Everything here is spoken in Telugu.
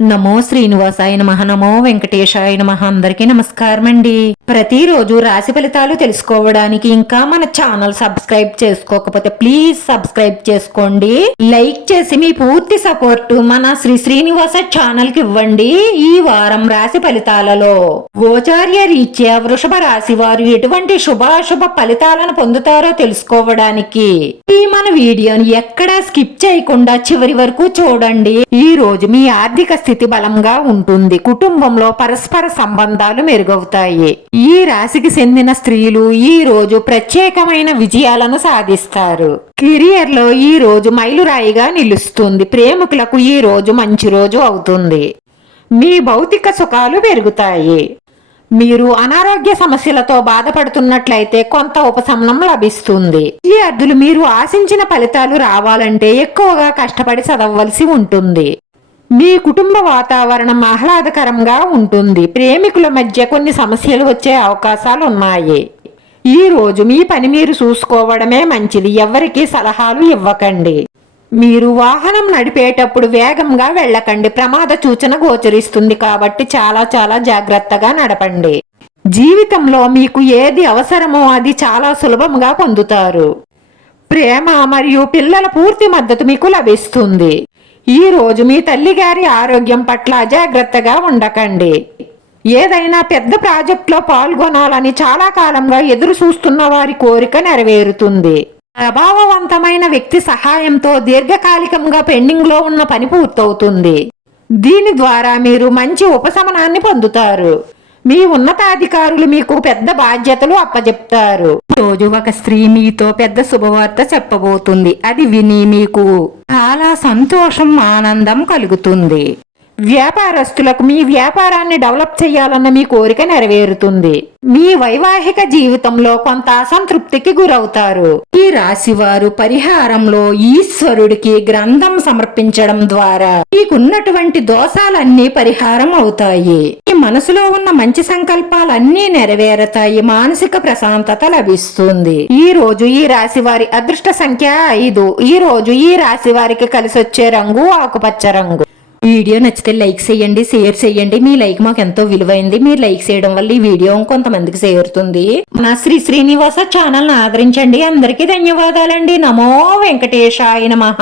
నమో శ్రీనివాసాయ నమః. నమో వెంకటేశాయ నమః. అందరికీ నమస్కారం అండి. ప్రతిరోజు రాశి ఫలితాలు తెలుసుకోవడానికి ఇంకా మన ఛానల్ సబ్స్క్రైబ్ చేసుకోకపోతే ప్లీజ్ సబ్స్క్రైబ్ చేసుకోండి. లైక్ చేసి మీ పూర్తి సపోర్ట్ మన శ్రీనివాస ఛానల్ కి ఇవ్వండి. ఈ వారం రాశి ఫలితాలలో గోచార్య రీత్యా వృషభ రాశి వారు ఎటువంటి శుభాశుభ ఫలితాలను పొందుతారో తెలుసుకోవడానికి ఈ మన వీడియోని ఎక్కడా స్కిప్ చేయకుండా చివరి వరకు చూడండి. ఈ రోజు మీ ఆర్థిక స్థితి బలంగా ఉంటుంది. కుటుంబంలో పరస్పర సంబంధాలు మెరుగవుతాయి. ఈ రాశికి చెందిన స్త్రీలు ఈ రోజు ప్రత్యేకమైన విజయాలను సాధిస్తారు. కెరియర్ లో ఈ రోజు మైలురాయిగా నిలుస్తుంది. ప్రేమికులకు ఈ రోజు మంచి రోజు అవుతుంది. మీ భౌతిక సుఖాలు పెరుగుతాయి. మీరు అనారోగ్య సమస్యలతో బాధపడుతున్నట్లయితే కొంత ఉపశమనం లభిస్తుంది. విద్యార్థులు మీరు ఆశించిన ఫలితాలు రావాలంటే ఎక్కువగా కష్టపడి చదవవలసి ఉంటుంది. మీ కుటుంబ వాతావరణం ఆహ్లాదకరంగా ఉంటుంది. ప్రేమికుల మధ్య కొన్ని సమస్యలు వచ్చే అవకాశాలు ఉన్నాయి. ఈ రోజు మీ పని మీరు చూసుకోవడమే మంచిది. ఎవరికి సలహాలు ఇవ్వకండి. మీరు వాహనం నడిపేటప్పుడు వేగంగా వెళ్ళకండి. ప్రమాద సూచన గోచరిస్తుంది కాబట్టి చాలా జాగ్రత్తగా నడపండి. జీవితంలో మీకు ఏది అవసరమో అది చాలా సులభంగా పొందుతారు. ప్రేమ మరియు పిల్లల పూర్తి మద్దతు మీకు లభిస్తుంది. ఈ రోజు మీ తల్లిగారి ఆరోగ్యం పట్ల అజాగ్రత్తగా ఉండకండి. ఏదైనా పెద్ద ప్రాజెక్టులో పాల్గొనాలని చాలా కాలంగా ఎదురు చూస్తున్న వారి కోరిక నెరవేరుతుంది. ప్రభావవంతమైన వ్యక్తి సహాయంతో దీర్ఘకాలికంగా పెండింగ్ లో ఉన్న పని పూర్తవుతుంది. దీని ద్వారా మీరు మంచి ఉపశమనాన్ని పొందుతారు. మీ ఉన్నతాధికారులు మీకు పెద్ద బాధ్యతలు అప్పజెప్తారు. రోజు ఒక స్త్రీ మీతో పెద్ద శుభవార్త చెప్పబోతుంది. అది విని మీకు చాలా సంతోషం, ఆనందం కలుగుతుంది. వ్యాపారస్తులకు మీ వ్యాపారాన్ని డెవలప్ చేయాలన్న మీ కోరిక నెరవేరుతుంది. మీ వైవాహిక జీవితంలో కొంత అసంతృప్తికి గురవుతారు. ఈ రాశి వారు పరిహారంలో ఈశ్వరుడికి గ్రంథం సమర్పించడం ద్వారా మీకున్నటువంటి దోషాలన్నీ పరిహారం అవుతాయి. మీ మనసులో ఉన్న మంచి సంకల్పాలన్నీ నెరవేరుతాయి. మానసిక ప్రశాంతత లభిస్తుంది. ఈ రోజు ఈ రాశి వారి అదృష్ట సంఖ్య 5. ఈ రోజు ఈ రాశి వారికి కలిసొచ్చే రంగు ఆకుపచ్చ రంగు. వీడియో నచ్చితే లైక్ చేయండి, షేర్ చేయండి. మీ లైక్ మాకు ఎంతో విలువైంది. మీరు లైక్ చేయడం వల్ల ఈ వీడియో కొంతమందికి చేరుతుంది. నా శ్రీనివాస ఛానల్ ని ఆదరించండి. అందరికీ ధన్యవాదాలండి. నమో వెంకటేశాయ నమః.